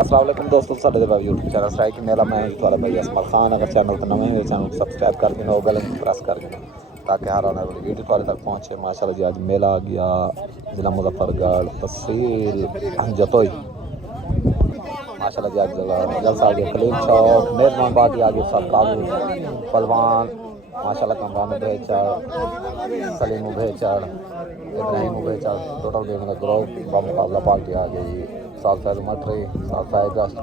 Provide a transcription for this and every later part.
अस्सलाम वालेकुम दोस्तों, साडे भाई यूट्यूब चैनल स्ट्राइक मेला मैं थोड़ा भाई असमत खान। अगर चैनल पर नवे हैं चैनल को सब्सक्राइब कर देना और बेल आइकन प्रेस कर देना ताकि हर आने वाली वीडियो तुम्हारे तक पहुँचे। माशाल्लाह जी आज मेला आ गया जिला मुजफ्फरगढ़ तहसील जतोई। माशाल्लाह जी आज जलसा आ गया कलीम चौक मेजबान पार्टी आ गई सब काबू पलवान माशाल्लाह कमरान उभयचर सलीम उभयचर इब्राहिम उभयचर टोटल गेम का ग्रुप बामुकाबला पार्टी आ गई। सात फैज मटरी सात फैज गश्त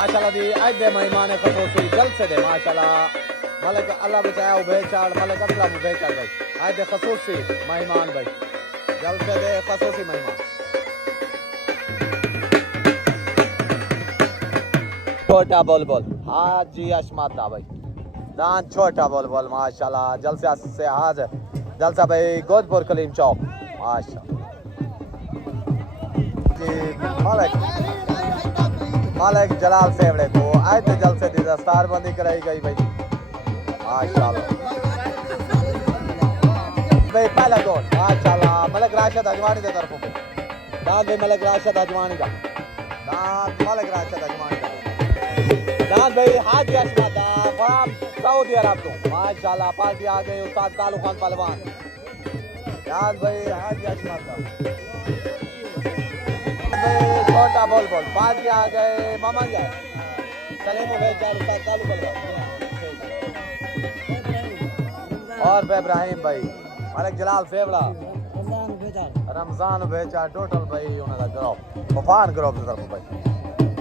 माशाल्लाह दी आज दे मेहमान खसूसी जल्द से दे माशाल्लाह मलक अल्लाह बचाया उभयचर मलक असलम उभयचर भाई आज दे खसूसी मेहमान भाई जल्द से दे खसूसी मेहमान छोटा बुलबुल हाजी अशमाता भाई दान छोटा बुलबुल माशाल्लाह जलसा से आज जलसा भाई गोदपुर कलीम चौक माशाल्लाह मालिक जलाल सेवड़े को आए थे जलसे दी दस्तार बंदी कराई गई भाई माशाल्लाह भाई पहला गोल माशाल्लाह मलिक राशिद अजवानी की तरफ दाद भाई मलिक राशिद अजवानी का दाद मलिक राशिद अजवानी का दाद भाई हाजी अशमाता सऊदी अरब तो माशाल्लाह पार्टी आ गई उस्ताद कालू खान पहलवान दाद भाई हाजी अशमाता छोटा बोल पार्टी आ गए मामा जाए सलीम उभयचर उस्ताद कालू पहलवान और इब्राहिम भाई मलिक जलाल सेवड़ा रमजान उभयचर टोटल भाई उन्होंने ग्रुप वफान ग्रुप की तरफ भाई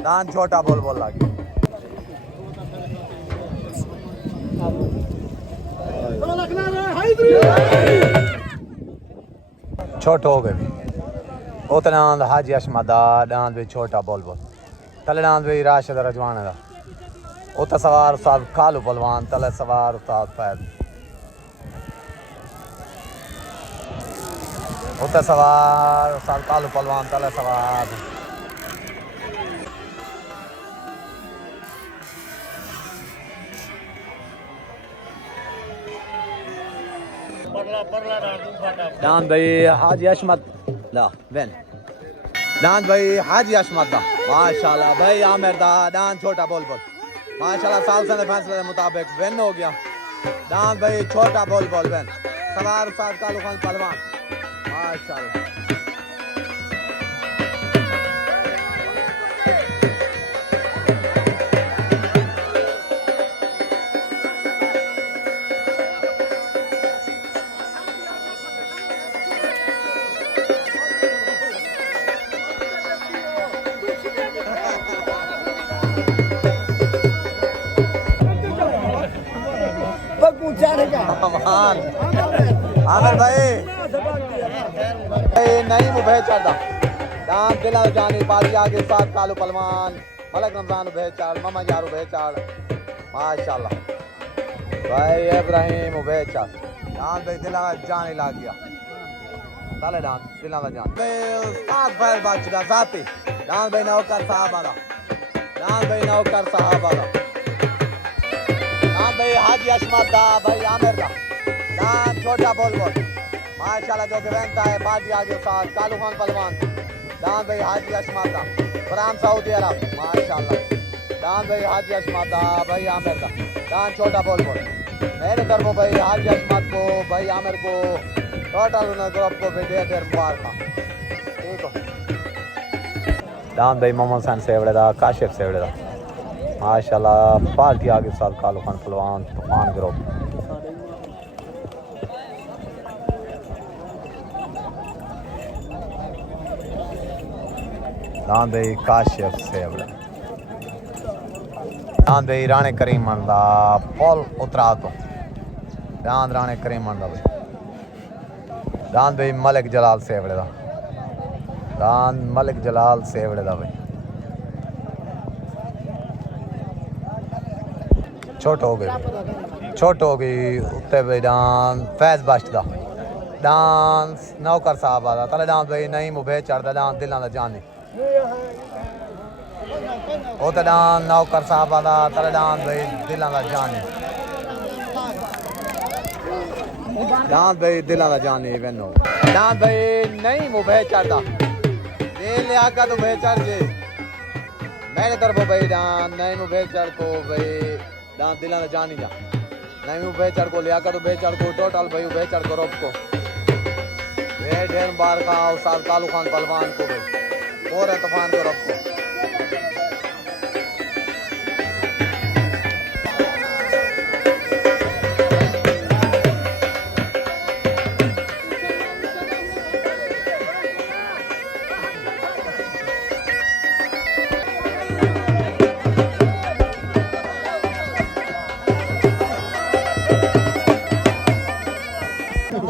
दान छोटा बोल लगी छोटो हो गए उतनांद हाजी अशमदा डांद भी छोटा बोल तले डांद भी राशिद रजवान का उत सवार उस्ताद कालू पलवान तले सवार उस्ताद फैज उत सवार उस्ताद कालू पलवान तले सवार डांद भाई हाजी अशमद ला वेन दान भाई हाजी अशमत दा माशाल्लाह भाई आमिर दा दान छोटा बोल माशाल्लाह साल से फैसले के मुताबिक विन हो गया दान भाई छोटा बोल विन सवार उस्ताद कालू खान पहलवान माशाल्लाह आमिर भाई नहीं उभयचर दान दिला जानी पाली आगे साथ कालू पलवान मलक रमजान उभयचर मामा यार उभयचर माशाल्लाह भाई इब्राहिम उभयचर दान भाई दिला जाने लग गया। तले डांस दिलां दा जान साथ फैल बाचदा जाती डांस भाई नौकर साहब आला डांस भाई नौकर साहब आला डांस भाई हाजी अशमत दा भाई आमिर दा डांस छोटा बोल माशाल्लाह जो कि बनता है पार्टी आगे साथ कालू खान पहलवान डांस भाई हाजी अशमत दा फ्राम सऊदी अरब माशाल्लाह डांस भाई हाजी अशमत दा भाई आमिर दा डांस छोटा बोल मेरे तरफ भाई हाजी अशमत को भाई आमिर को टोटल ग्रुप को भी ढेर मुबारक ठीक हो डांस भाई मोहम्मद हसन सेवड़े दा काशिफ सेवड़े दा माशाल्लाह पार्टी आगे साथ कालू खान पहलवान तूफान ग्रुप डांस भाई काशिफ सेवड़े डांस भाई राणे करीम मंदा पॉल उतरा तो डांस राणे करीम मंदा भाई डांस भाई मलिक जलाल सेवड़े दा डांस मलिक जलाल सेवड़े दा भाई छोट हो गई उत्ते भाई डांस फैज बस्ट दा डांस नौकर साहब आदा तले डांस भाई नहीं मुबे चढ़दा डांस दिलां दा जानी ओ तो डांस नौकर साहब आदा तले डांस भाई दिलां दा जानी डांस भाई दिलां दा जानी वेनो डांस भाई नहीं मुबे चढ़दा दिल आका तो बे चढ़ जे मेरे तरफ भाई डांस नहीं मुबे चढ़ को भाई डांस दिलां दा जानी जा नहीं मुबे चढ़ को लिया का तो बे चढ़ को टोटल भाई बे चढ़ को रोक को ढेर बार का उस्ताद कालू खान पहलवान को भाई और तूफान को रोक को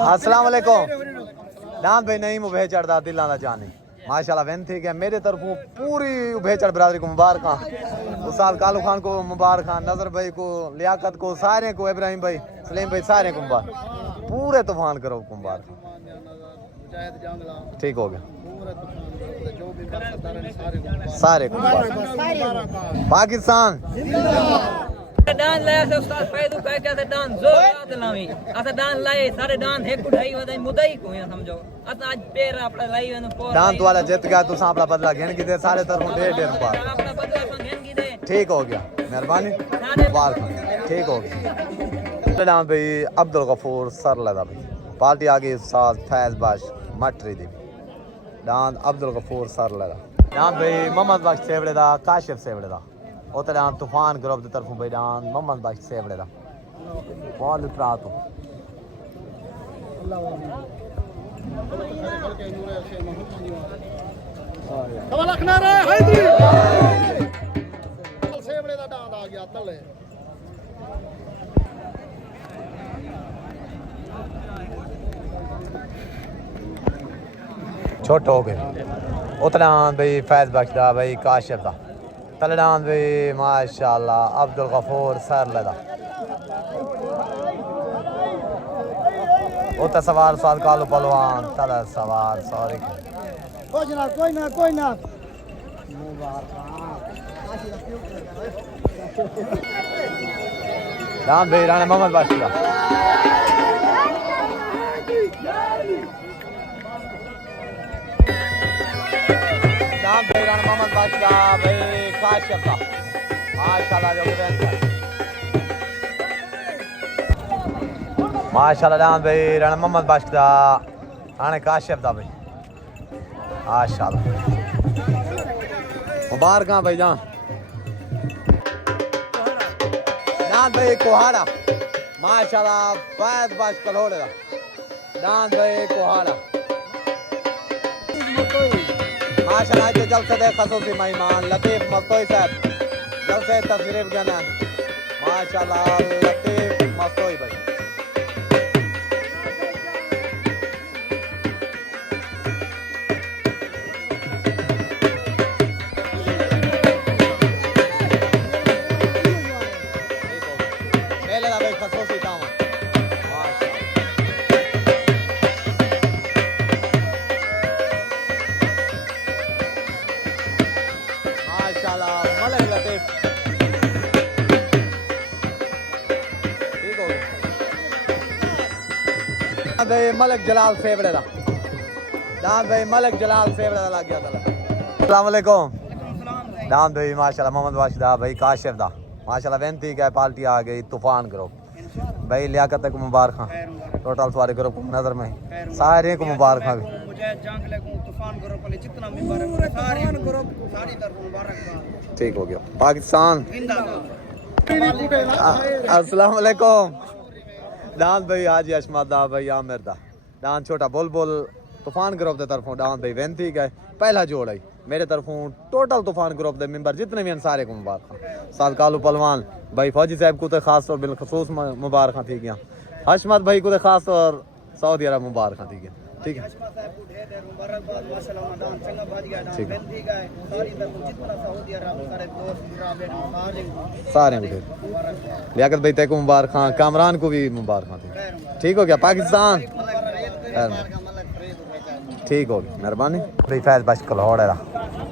अस्सलाम वालेकुम डांस भाई नहीं मुबे चढ़दा दिलां दा जानी माशाल्लाह वेन थी कि मेरे तरफों पूरी उभे चढ़ बरादरी को मुबारक उस्ताद कालू खान को मुबारक नजर भाई को लियाकत को सारे को इब्राहिम भाई सलीम भाई सारे को मुबारक पूरे तूफान करो को मुबारक ठीक हो गया सारे को पाकिस्तान डांस लाया से उस्ताद फैदू कह के डांस जोर याद लावी असा डांस लाए सारे डांस एक उठाई वदाई मुदई को या समझो असा आज पैर अपना लाई वन पोर डांस वाला जीत गया तू अपना बदला घेन की दे सारे तरफों ढेर बार अपना बदला घेन की दे ठीक हो गया मेहरबानी मुबारक ठीक हो गया डांस भाई अब्दुल गफूर सर लदा भाई पार्टी आगे साथ फैज बाश मटरी दी डांस अब्दुल गफूर सर लदा डांस भाई मोहम्मद बख्श सेवड़े दा काशिफ सेवड़े दा उते डांस तूफान ग्रुप की तरफों भाई डांस मोहम्मद बख्श सेवड़े दा बहुत उतरा तो सेवड़े दा डांस आ गया तले छोट हो गए उतना भाई फैज बख्श दा भाई काशिफ दा तलडान भाई माशाल्लाह अब्दुल गफूर सर लदा उतना सवार साल कालू पहलवान तला सवार सॉरी कोई ना डांस भाई राणा मोहम्मद बख्श दा डांस भाई राणा मोहम्मद बख्श दा भाई काशिफ दा माशाल्लाह जो माशाल्लाह डांस भाई राणा मोहम्मद बख्श दा राणा काशिफ दा भाई माशाल्लाह मुबारक भाई जान डांस भाई कोहाड़ा माशाल्लाह फैज बख्श कलोड़े दा डांस भाई कोहाड़ा माशाल्लाह के जलसे दे खसूसी मेहमान लतीफ मस्तोई साहब जलसे तशरीफ गना माशाल्लाह लतीफ मस्तोई भाई खसूसी दान भाई मलिक जलाल फेवड़े दा दान भाई मलिक जलाल फेवड़े दा लग गया तला अस्सलाम वालेकुम दान भाई माशाल्लाह मोहम्मद वाशिदा भाई काशिफ दा माशाल्लाह वेंती का पार्टी आ गई तूफान ग्रुप भाई लियाकत को मुबारक टोटल सारे ग्रुप को नजर में सारे को मुबारक मुझे जंगले को तूफान ग्रुप वाले जितना मेंबर है सारे ग्रुप सारी तरफ मुबारक ठीक हो गया पाकिस्तान अस्सलाम वालेकुम दान भाई हाजी अशमत दा भाई आमिर दा दान छोटा बुलबुल तूफान ग्रुप दे तरफों दान भाई वेंती का पहला जोड़ है मेरे तरफों टोटल तूफान ग्रुप दे मेंबर जितने भी हैं सारे को मुबारक साल कालू पलवान भाई फौजी साहब को तो खास तौर बिलखसूस मुबारक थी गया हशमत भाई को तो खास तौर सऊदी अरब मुबारक थी गया ठीक है सारे लियाकत भाई तक मुबारक कामरान को भी मुबारक थी ठीक हो गया पाकिस्तान ठीक हो गया मेहरबानी भाई फैज बच कलौड़ है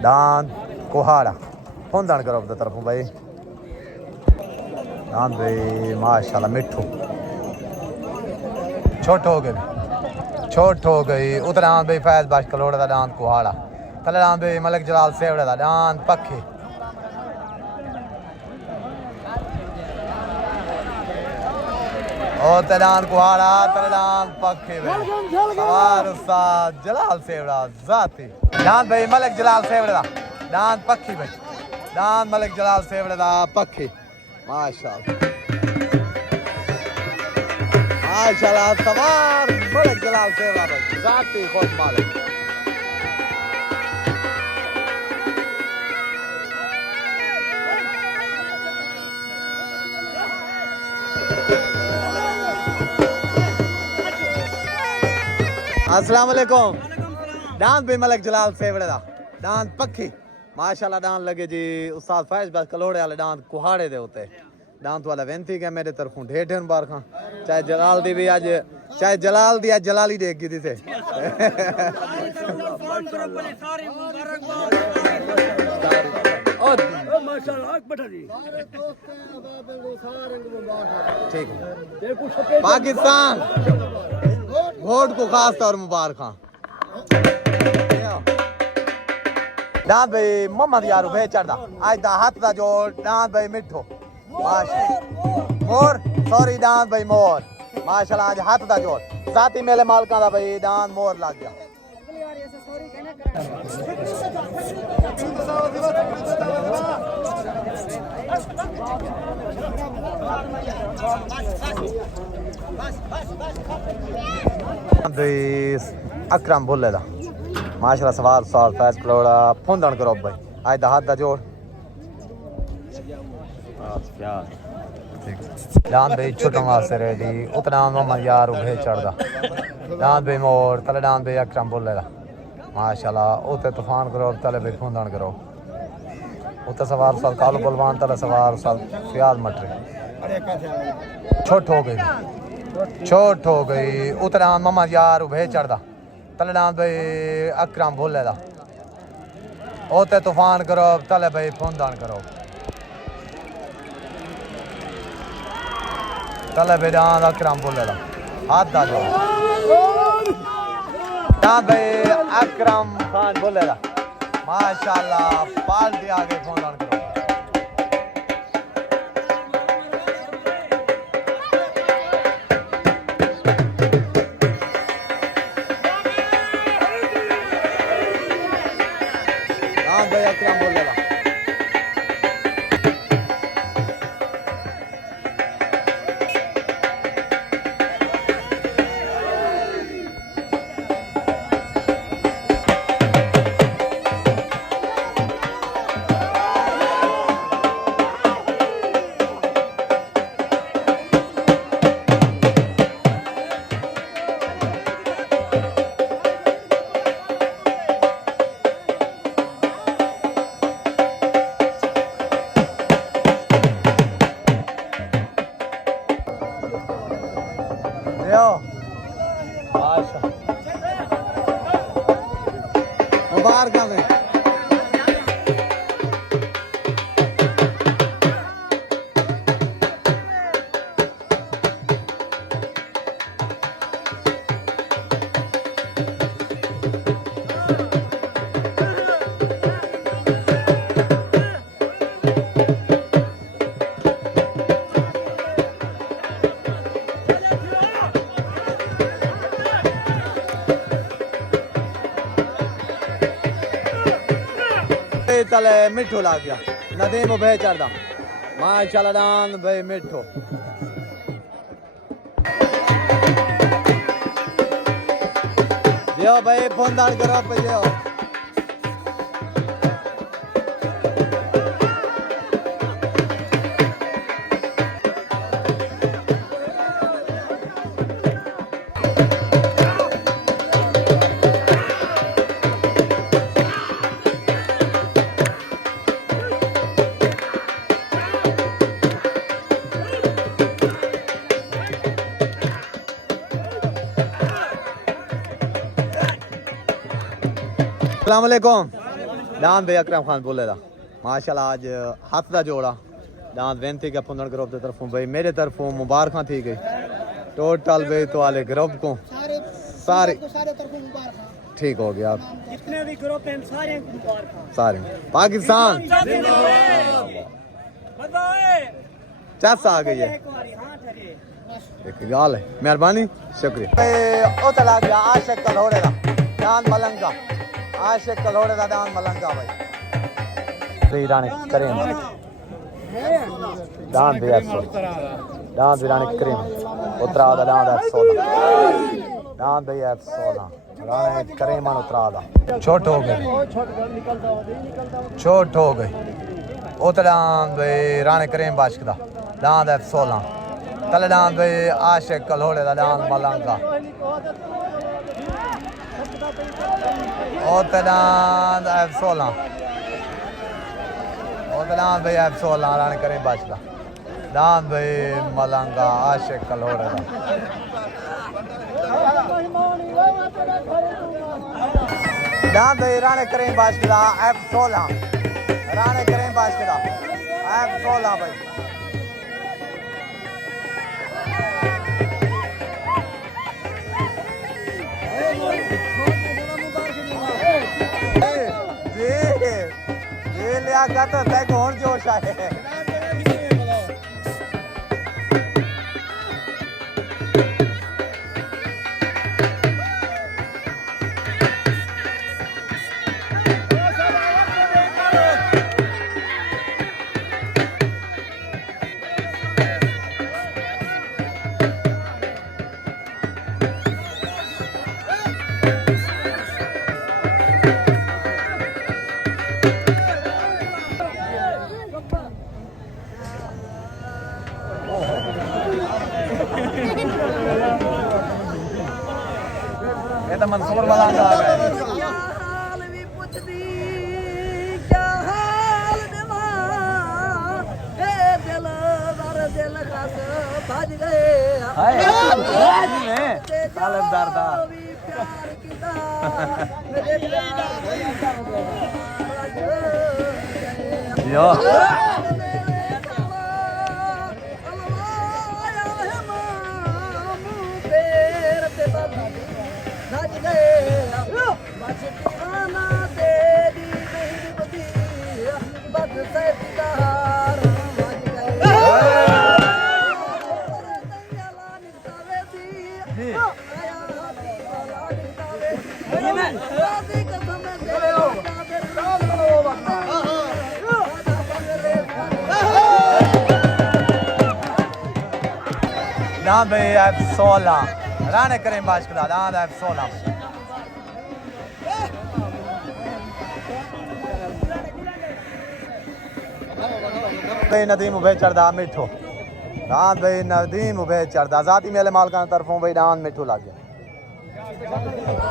दान कोहाड़ा फोंदन करो अपनी तरफों भाई दान भाई माशाल्लाह मिठू छोट हो गई उधर दान भाई फैज बच कलौड़ का दान कोहाड़ा थले दान भाई मलिक जलाल सेवड़े का दान पक्के और तदान कुहाड़ा तदान पक्के सवार उस्ताद जलाल सेवड़ा जाती दान भाई मलिक जलाल सेवड़े दा दान पक्की भाई दान मलिक जलाल सेवड़े दा पक्की माशाल्लाह माशाल्लाह सवार मलिक जलाल सेवड़ा भाई जाती खुद मालिक अस्सलाम वालेकुम दान भाई मलिक जलाल सेवड़े दा दान पक्की माशाल्लाह दान लगे जी उस्ताद फैज बस कलोड़े वाले दान कुहाड़े दे होते दान तो वाला वेंती के मेरे तरफों ढेर ढेर मुबारक चाहे जलाल दी भी आज चाहे जलाल दी आज जलाली देगी दी से ठीक पाकिस्तान वोट को खास तौर मुबारक दान भाई मोहम्मद यारू भे चढ़दा आज दा हाथ दा जोड़ दान भाई मिठो मोर सॉरी दान भाई मोर माशाल्लाह आज हाथ दा जोड़ जाती मेले मालका दा भाई दान मोर लग गया अकरम बोले दा माशाल्लाह सवार साल फैज कलोड़ा फुंदन करो भाई आज दा हाथ दा जोड़ दान भाई छोटा वास्ते रेडी उतना मोहम्मद यार उभे चढ़दा दान भाई मोर तले दान भाई अकरम बोले दा माशाल्लाह उते तूफान करो तले भाई फुंदन करो उते सवार साल कालू बलवान तले सवार साल फियाज मटरे छोट हो गई उतना मोहम्मद यार उभे चढ़दा तले दान भाई अकरम बोले दा उते तूफान करो तले भाई फुंदन करो तले भाई दान अकरम बोले दा हाथ दा जो दान भाई अकरम खान बोले दा माशाल्लाह पार्टी आगे फुंदन करो अकरम बोल रहा मुबारक में भाई तले मिठो ला गया नदीम उभे चढ़दा माशाल्लाह दान भाई मिठो जियो भाई फोनदान करो पे जियो अस्सलाम वालेकुम दान भाई अकरम खान बोले दा माशाल्लाह आज हाथ दा जोड़ा दान बेनती के फुंदन ग्रुप की तरफों भाई मेरे तरफों मुबारक थी गई टोटल भाई तो वाले ग्रुप को सारे तरफों मुबारक ठीक हो गया जितने भी ग्रुप हैं सारे मुबारक सारे पाकिस्तान चस आ गई है एक गाल है मेहरबानी शुक्रिया ओ तला गया आशिक कलोड़े दा दान मलंगा आशिक कलोड़े दा दान मलंगा भाई रानी करीम दान भी दान भी रानी करीम उतरा दा दान 16 दान भी 16 रानी करीम उतरा दा छोट हो गई छोट हो गई उतरा भाई रानी करीम बाशक दा दान 16 तले दान भाई आशिक कलोड़े दा दान मलंगा ओतलान F16 ओतलान भाई F16 रानी करीम बाशका दान भाई मलंगा आशिक कलोड़े दा दान भाई रानी करीम बाशका F16 रानी करीम बाशका F16 भाई ये लिया कर तो तय कौन जोश आए ये तो मंसूर वाला आ गया हाल भी पुछदी क्या हाल देवा ए दिल वर दिल खस भज गए हाय में कालब दर्दा भी प्यार कीता मेरे प्यार यो दान भाई F16 रानी करीम बाशका दान F16 भाई नदीम उभे चढ़दा मिठो दान भाई नदीम उभे चढ़दा जाती मेले मालकान तरफों भाई दान मिठो लग गया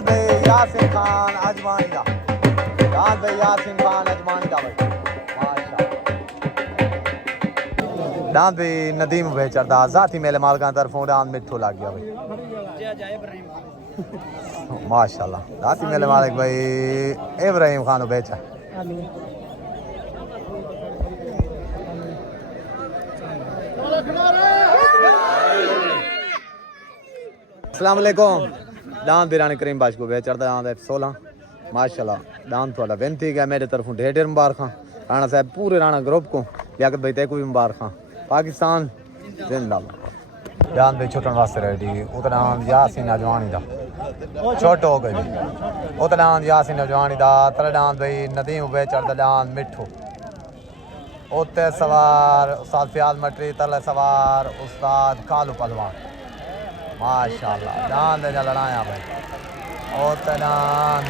भाई यासिन खान अजमानी दा दान भाई यासिन खान अजमानी दा भाई दान भाई नदीम उभे चढ़दा जाती मेले मालकान तरफों दान मिठो लग गया भाई माशाल्लाह जाती मेले मालिक भाई इब्राहिम खान उभे चढ़ अस्सलाम वालेकुम दान भी रानी करीम बाश को बेचर दान 16 माशाल्लाह दान थोड़ा बेनती है मेरे तरफों ढेर ढेर मुबारक राणा साहब पूरे राणा ग्रुप को लियाकत भाई ते को भी मुबारक पाकिस्तान जिंदाबाद दान भी छुटन वास्ते रेडी उतना यासीन अजवानी दा छोटो हो गई उतलान यासिन नौजवानी दा तलडान भाई नदीम बेचर दलान मिठू उते सवार उस्ताद फयाज मटरी तले सवार उस्ताद कालू पहलवान माशाल्लाह डान दे लड़ाया भाई उते डान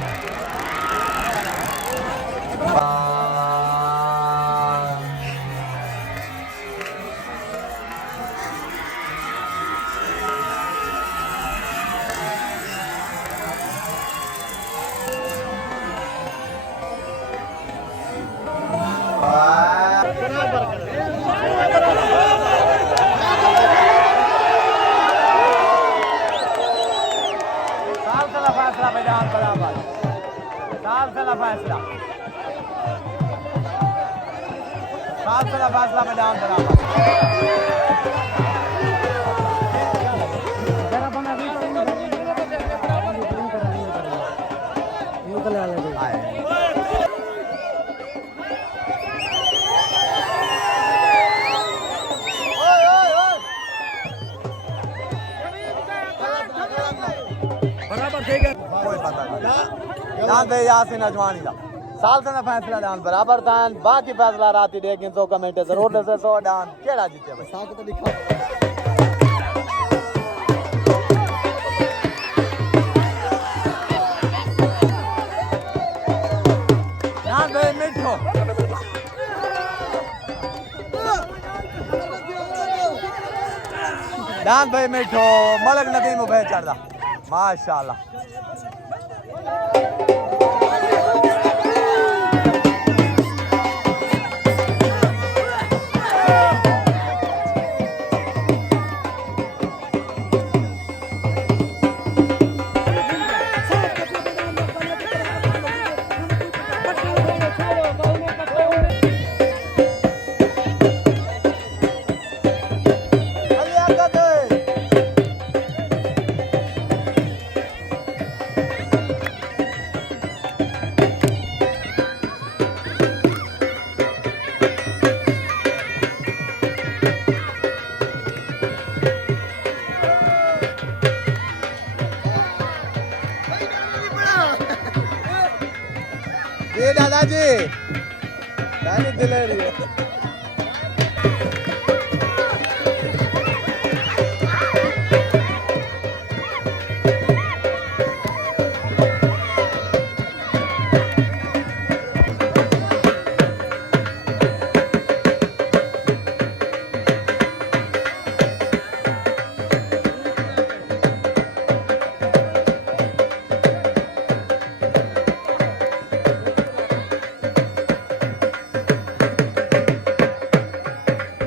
फैसला मैदान बराबर फैसला मैदान बराबर कोई पता नहीं जान दे यासिन अजवानी दा साल से फैसला डान बराबर था बाकी फैसला राती देखें तो कमेंट जरूर दे 100 डान केड़ा जीते भाई साथ तो दिखा डान भाई मिठो डान भाई मिठो मलक नदीम उभे चढ़दा माशाल्लाह ये दादाजी दानी दिलेरी है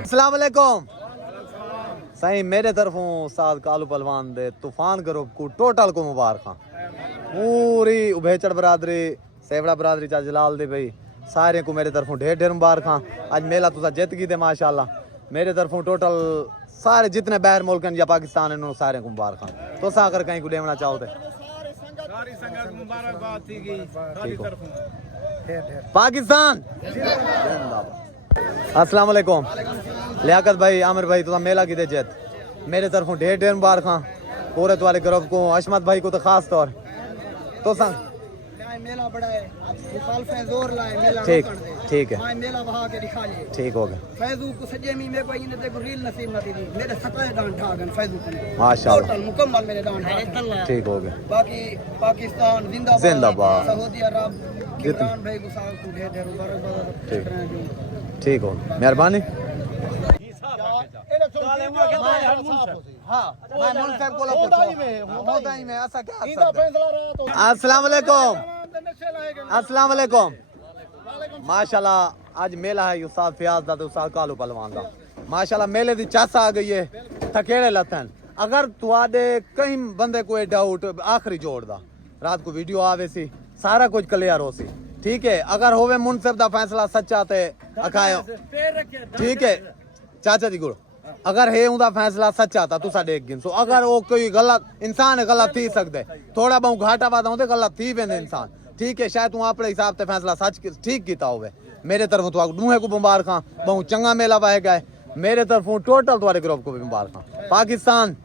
अस्सलाम वालेकुम सही मेरे तरफों उस्ताद कालू पहलवान दे तूफान ग्रुप को टोटल को मुबारक पूरी उभेचड़ बरादरी सेवड़ा बरादरी चा जलाल दे भाई सारे को मेरे तरफों ढेर ढेर मुबारक आज मेला तुसा जित गई दे माशाल्लाह मेरे तरफों टोटल सारे जितने बाहर मुल्कन या पाकिस्तान है सारे को मुबारक तो साकर कहीं को लेना चाहो थे पाकिस्तान अस्सलाम वालेकुम लियाकत भाई आमिर भाई तो मेला की दे जेत मेरे तरफों ढेर ढेर मुबारक पूरे तुम्हारे ग्रुप को अशमत भाई को तो खास तौर तो संग मेला बड़ा है मुखालफे जोर लाए मेला ठीक ठीक है मेला वहा के दिखा ले ठीक हो गया फैजू को सजे में मेरे को इने ते रील नसीब न थी मेरे 17 दान ठागन फैजू को माशाल्लाह टोटल मुकम्मल मेरे दान ठागन ठीक हो गया बाकी पाकिस्तान जिंदाबाद जिंदाबाद सऊदी अरब किसान भाई को साल को ढेर ढेर मुबारकबाद ठीक हो मेहरबानी अस्सलाम वालेकुम माशाल्लाह आज मेला है उस्ताद फयाज दा उस्ताद कालू पहलवान दा माशाल्लाह मेले दी चासा आ गई है थकेड़े लथन अगर तुआडे कहीं बंदे कोई डाउट आखिरी जोड़ दा रात को वीडियो आवे सी सारा कुछ क्लियर हो सी ठीक है अगर होवे मुनसिफ दा फैसला सच्चा ते अखायो ठीक है चाचा जी गुड़ अगर है उनका फैसला सच्चा था तुसा देख गिन सो अगर वो कोई गलत इंसान गलत थी सकते थोड़ा बहुत घाटा वादा होते गलत थी वेंदे इंसान ठीक है शायद तू अपने हिसाब से फैसला सच ठीक कीता होवे मेरे तरफों तो दूहे को मुबारक बहुत चंगा मेला वाहे गए मेरे तरफों टोटल तुम्हारे ग्रुप को भी मुबारक पाकिस्तान